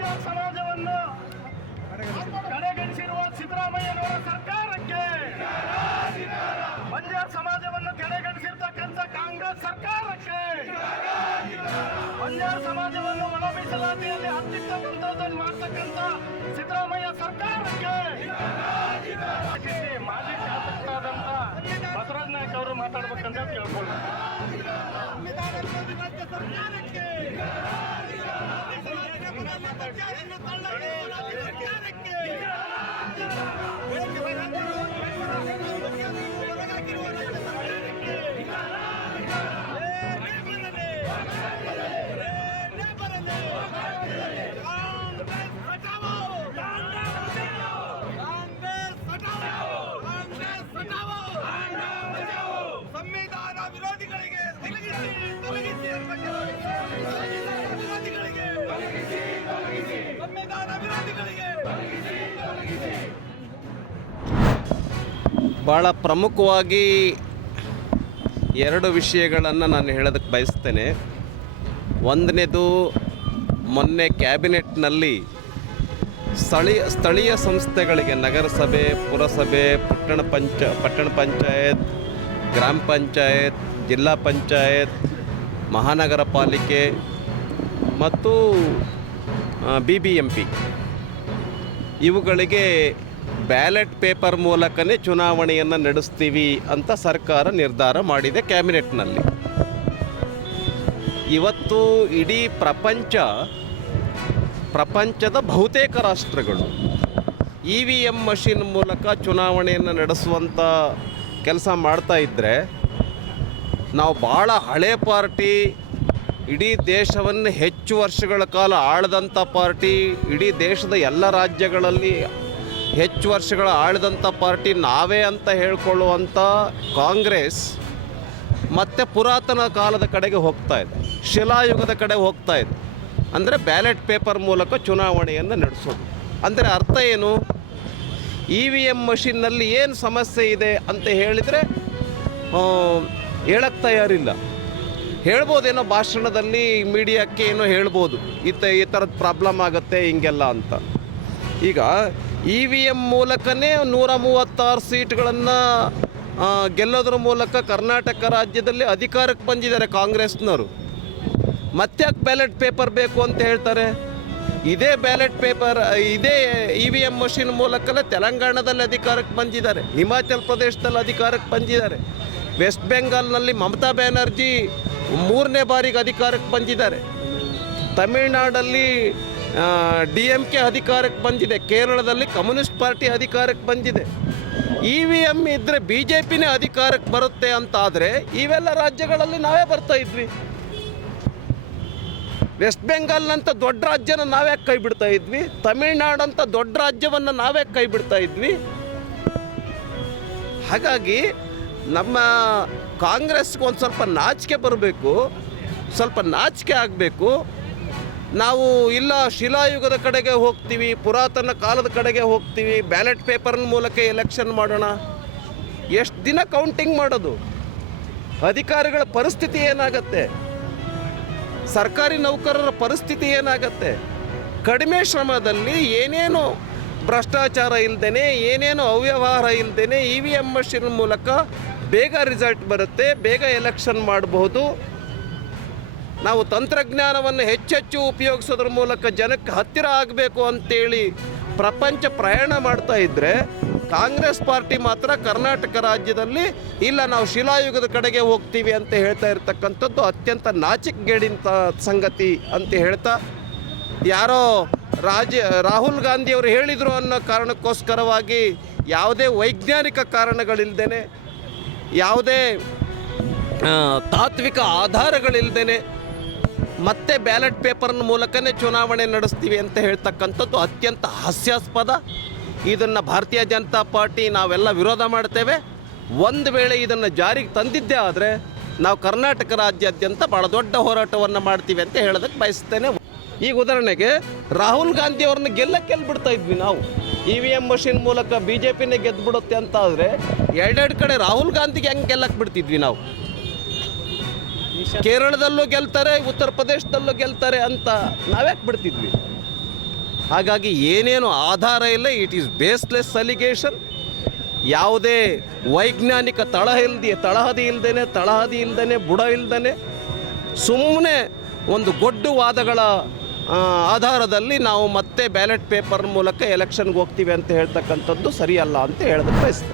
ಬಂಜಾರ ಸಮಾಜವನ್ನು ಕಡೆಗಣಿಸಿರುವ ಸಿದ್ದರಾಮಯ್ಯನವರ ಸರ್ಕಾರಕ್ಕೆ, ಬಂಜಾರ ಸಮಾಜವನ್ನು ಕಡೆಗಣಿಸಿರ್ತಕ್ಕಂಥ ಕಾಂಗ್ರೆಸ್ ಸರ್ಕಾರಕ್ಕೆ, ಬಂಜಾರ ಸಮಾಜವನ್ನು ಒಳ ಮೀಸಲಾತಿಯಲ್ಲಿ ಹತ್ತಿಕ್ಕಂಥದ್ದನ್ನು ಮಾಡ್ತಕ್ಕಂಥ ಸಿದ್ದರಾಮಯ್ಯ ಸರ್ಕಾರಕ್ಕೆ ಮಾಜಿ ಶಾಸಕರಾದಂಥ ಬಸವರಾಜ ನಾಯ್ಕ ಅವರು ಮಾತಾಡ್ಬೇಕಂತ ಕೇಳ್ಕೊಳ್ಳಿ. ಸಂವಿಧಾನ ವಿರೋಧಿಗಳಿಗೆ ಭಾಳ ಪ್ರಮುಖವಾಗಿ ಎರಡು ವಿಷಯಗಳನ್ನು ನಾನು ಹೇಳೋದಕ್ಕೆ ಬಯಸ್ತೇನೆ. ಒಂದನೇದು, ಮೊನ್ನೆ ಕ್ಯಾಬಿನೆಟ್ನಲ್ಲಿ ಸ್ಥಳೀಯ ಸಂಸ್ಥೆಗಳಿಗೆ ನಗರಸಭೆ, ಪುರಸಭೆ, ಪಟ್ಟಣ ಪಂಚಾಯತ್, ಗ್ರಾಮ ಪಂಚಾಯತ್, ಜಿಲ್ಲಾ ಪಂಚಾಯತ್, ಮಹಾನಗರ ಪಾಲಿಕೆ ಮತ್ತು BBMP ಇವುಗಳಿಗೆ ಬ್ಯಾಲೆಟ್ ಪೇಪರ್ ಮೂಲಕನೇ ಚುನಾವಣೆಯನ್ನು ನಡೆಸ್ತೀವಿ ಅಂತ ಸರ್ಕಾರ ನಿರ್ಧಾರ ಮಾಡಿದೆ ಕ್ಯಾಬಿನೆಟ್ನಲ್ಲಿ. ಇವತ್ತು ಇಡೀ ಪ್ರಪಂಚದ ಬಹುತೇಕ ರಾಷ್ಟ್ರಗಳು EVM ಮಷಿನ್ ಮೂಲಕ ಚುನಾವಣೆಯನ್ನು ನಡೆಸುವಂಥ ಕೆಲಸ ಮಾಡ್ತಾ ಇದ್ದರೆ, ನಾವು ಭಾಳ ಹಳೆ ಪಾರ್ಟಿ, ಇಡೀ ದೇಶವನ್ನು ಹೆಚ್ಚು ವರ್ಷಗಳ ಕಾಲ ಆಳದಂಥ ಪಾರ್ಟಿ, ಇಡೀ ದೇಶದ ಎಲ್ಲ ರಾಜ್ಯಗಳಲ್ಲಿ ಹೆಚ್ಚು ವರ್ಷಗಳ ಆಳಿದಂಥ ಪಾರ್ಟಿ ನಾವೇ ಅಂತ ಹೇಳ್ಕೊಳ್ಳುವಂಥ ಕಾಂಗ್ರೆಸ್ ಮತ್ತೆ ಪುರಾತನ ಕಾಲದ ಕಡೆಗೆ ಹೋಗ್ತಾ ಇದೆ, ಶಿಲಾಯುಗದ ಕಡೆ ಹೋಗ್ತಾ ಇದೆ. ಅಂದರೆ ಬ್ಯಾಲೆಟ್ ಪೇಪರ್ ಮೂಲಕ ಚುನಾವಣೆಯನ್ನು ನಡೆಸೋದು. ಅಂದರೆ ಅರ್ಥ ಏನು? EVM ಮಷಿನ್ನಲ್ಲಿ ಏನು ಸಮಸ್ಯೆ ಇದೆ ಅಂತ ಹೇಳಿದರೆ ಹೇಳಕ್ಕೆ ತಯಾರಿಲ್ಲ. ಹೇಳ್ಬೋದೇನೋ ಭಾಷಣದಲ್ಲಿ, ಮೀಡಿಯಾಕ್ಕೆ ಏನೋ ಹೇಳ್ಬೋದು, ಈ ಥರದ ಪ್ರಾಬ್ಲಮ್ ಆಗುತ್ತೆ ಹಿಂಗೆಲ್ಲ ಅಂತ. ಈಗ EVM ಮೂಲಕನೇ 136 ಸೀಟ್ಗಳನ್ನು ಗೆಲ್ಲೋದ್ರ ಮೂಲಕ ಕರ್ನಾಟಕ ರಾಜ್ಯದಲ್ಲಿ ಅಧಿಕಾರಕ್ಕೆ ಬಂದಿದ್ದಾರೆ ಕಾಂಗ್ರೆಸ್ನವರು. ಮತ್ತೆ ಯಾಕೆ ಬ್ಯಾಲೆಟ್ ಪೇಪರ್ ಬೇಕು ಅಂತ ಹೇಳ್ತಾರೆ? ಇದೇ ಬ್ಯಾಲೆಟ್ ಪೇಪರ್, ಇದೇ EVM ಮಷಿನ್ ಮೂಲಕನೇ ತೆಲಂಗಾಣದಲ್ಲಿ ಅಧಿಕಾರಕ್ಕೆ ಬಂದಿದ್ದಾರೆ, ಹಿಮಾಚಲ್ ಪ್ರದೇಶದಲ್ಲಿ ಅಧಿಕಾರಕ್ಕೆ ಬಂದಿದ್ದಾರೆ, ವೆಸ್ಟ್ ಬೆಂಗಾಲ್ನಲ್ಲಿ ಮಮತಾ ಬ್ಯಾನರ್ಜಿ 3ನೇ ಬಾರಿಗೆ ಅಧಿಕಾರಕ್ಕೆ ಬಂದಿದ್ದಾರೆ, ತಮಿಳುನಾಡಲ್ಲಿ DMK ಅಧಿಕಾರಕ್ಕೆ ಬಂದಿದೆ, ಕೇರಳದಲ್ಲಿ ಕಮ್ಯುನಿಸ್ಟ್ ಪಾರ್ಟಿ ಅಧಿಕಾರಕ್ಕೆ ಬಂದಿದೆ. EVM ಇದ್ದರೆ BJPನೇ ಅಧಿಕಾರಕ್ಕೆ ಬರುತ್ತೆ ಅಂತಾದರೆ ಇವೆಲ್ಲ ರಾಜ್ಯಗಳಲ್ಲಿ ನಾವೇ ಬರ್ತಾ ಇದ್ವಿ. ವೆಸ್ಟ್ ಬೆಂಗಾಲ್ನಂಥ ದೊಡ್ಡ ರಾಜ್ಯನ ನಾವೇ ಕೈ ಬಿಡ್ತಾ ಇದ್ವಿ, ತಮಿಳುನಾಡಂಥ ದೊಡ್ಡ ರಾಜ್ಯವನ್ನು ನಾವೇ ಕೈ ಬಿಡ್ತಾ ಇದ್ವಿ. ಹಾಗಾಗಿ ನಮ್ಮ ಕಾಂಗ್ರೆಸ್ಗೆ ಒಂದು ಸ್ವಲ್ಪ ನಾಚಿಕೆ ಬರಬೇಕು, ಸ್ವಲ್ಪ ನಾಚಿಕೆ ಆಗಬೇಕು. ನಾವು ಇಲ್ಲ ಶಿಲಾಯುಗದ ಕಡೆಗೆ ಹೋಗ್ತೀವಿ, ಪುರಾತನ ಕಾಲದ ಕಡೆಗೆ ಹೋಗ್ತೀವಿ, ಬ್ಯಾಲೆಟ್ ಪೇಪರ್ನ ಮೂಲಕ ಎಲೆಕ್ಷನ್ ಮಾಡೋಣ. ಎಷ್ಟು ದಿನ ಕೌಂಟಿಂಗ್ ಮಾಡೋದು? ಅಧಿಕಾರಿಗಳ ಪರಿಸ್ಥಿತಿ ಏನಾಗತ್ತೆ? ಸರ್ಕಾರಿ ನೌಕರರ ಪರಿಸ್ಥಿತಿ ಏನಾಗತ್ತೆ? ಕಡಿಮೆ ಶ್ರಮದಲ್ಲಿ ಏನೇನು ಭ್ರಷ್ಟಾಚಾರ ಇಲ್ಲದೇ, ಏನೇನು ಅವ್ಯವಹಾರ ಇಲ್ಲದೇ EVM ಮಷಿನ್ ಮೂಲಕ ಬೇಗ ರಿಸಲ್ಟ್ ಬರುತ್ತೆ, ಬೇಗ ಎಲೆಕ್ಷನ್ ಮಾಡಬಹುದು. ನಾವು ತಂತ್ರಜ್ಞಾನವನ್ನು ಹೆಚ್ಚೆಚ್ಚು ಉಪಯೋಗಿಸೋದ್ರ ಮೂಲಕ ಜನಕ್ಕೆ ಹತ್ತಿರ ಆಗಬೇಕು ಅಂತೇಳಿ ಪ್ರಪಂಚ ಪ್ರಯಾಣ ಮಾಡ್ತಾ ಇದ್ದರೆ, ಕಾಂಗ್ರೆಸ್ ಪಾರ್ಟಿ ಮಾತ್ರ ಕರ್ನಾಟಕ ರಾಜ್ಯದಲ್ಲಿ ಇಲ್ಲ ನಾವು ಶಿಲಾಯುಗದ ಕಡೆಗೆ ಹೋಗ್ತೀವಿ ಅಂತ ಹೇಳ್ತಾ ಇರ್ತಕ್ಕಂಥದ್ದು ಅತ್ಯಂತ ನಾಚಿಕೆಗೇಡಿನ ಸಂಗತಿ ಅಂತ ಹೇಳ್ತಾ, ಯಾರೋ ರಾಹುಲ್ ಗಾಂಧಿಯವರು ಹೇಳಿದರು ಅನ್ನೋ ಕಾರಣಕ್ಕೋಸ್ಕರವಾಗಿ ಯಾವುದೇ ವೈಜ್ಞಾನಿಕ ಕಾರಣಗಳಿಲ್ಲದೇ, ಯಾವುದೇ ತಾತ್ವಿಕ ಆಧಾರಗಳಿಲ್ಲದೇ ಮತ್ತೆ ಬ್ಯಾಲೆಟ್ ಪೇಪರ್ನ ಮೂಲಕನೇ ಚುನಾವಣೆ ನಡೆಸ್ತೀವಿ ಅಂತ ಹೇಳ್ತಕ್ಕಂಥದ್ದು ಅತ್ಯಂತ ಹಾಸ್ಯಾಸ್ಪದ. ಇದನ್ನು ಭಾರತೀಯ ಜನತಾ ಪಾರ್ಟಿ ನಾವೆಲ್ಲ ವಿರೋಧ ಮಾಡ್ತೇವೆ. ಒಂದು ವೇಳೆ ಇದನ್ನು ಜಾರಿಗೆ ತಂದಿದ್ದೇ ಆದರೆ ನಾವು ಕರ್ನಾಟಕ ರಾಜ್ಯಾದ್ಯಂತ ಭಾಳ ದೊಡ್ಡ ಹೋರಾಟವನ್ನು ಮಾಡ್ತೀವಿ ಅಂತ ಹೇಳೋದಕ್ಕೆ ಬಯಸ್ತೇನೆ. ಈಗ ಉದಾಹರಣೆಗೆ ರಾಹುಲ್ ಗಾಂಧಿ ಅವ್ರನ್ನ ಗೆಲ್ಬಿಡ್ತಾ ಇದ್ವಿ ನಾವು. EVM ಮಷಿನ್ ಮೂಲಕ BJPನೇ ಗೆದ್ದುಬಿಡುತ್ತೆ ಅಂತ ಆದರೆ ಎರಡೆರಡು ಕಡೆ ರಾಹುಲ್ ಗಾಂಧಿಗೆ ಹೆಂಗೆ ಗೆಲ್ಲಕ್ಕೆ ಬಿಡ್ತಿದ್ವಿ ನಾವು? ಕೇರಳದಲ್ಲೂ ಗೆಲ್ತಾರೆ, ಉತ್ತರ ಪ್ರದೇಶದಲ್ಲೂ ಗೆಲ್ತಾರೆ ಅಂತ ನಾವ್ಯಾಕೆ ಬಿಡ್ತಿದ್ವಿ? ಹಾಗಾಗಿ ಏನೇನು ಆಧಾರ ಇಲ್ಲ, ಇಟ್ ಈಸ್ ಬೇಸ್ಲೆಸ್ ಅಲಿಗೇಷನ್. ಯಾವುದೇ ವೈಜ್ಞಾನಿಕ ತಳಹದಿ ಇಲ್ಲದೇ ಬುಡ ಇಲ್ಲದೇ ಸುಮ್ಮನೆ ಒಂದು ಗೊಡ್ಡು ವಾದಗಳ ಆಧಾರದಲ್ಲಿ ನಾವು ಮತ್ತೆ ಬ್ಯಾಲೆಟ್ ಪೇಪರ್ ಮೂಲಕ ಎಲೆಕ್ಷನ್ಗೆ ಹೋಗ್ತೀವಿ ಅಂತ ಹೇಳ್ತಕ್ಕಂಥದ್ದು ಸರಿಯಲ್ಲ ಅಂತ ಹೇಳೋದಕ್ಕೆ ಬಯಸ್ತೇನೆ.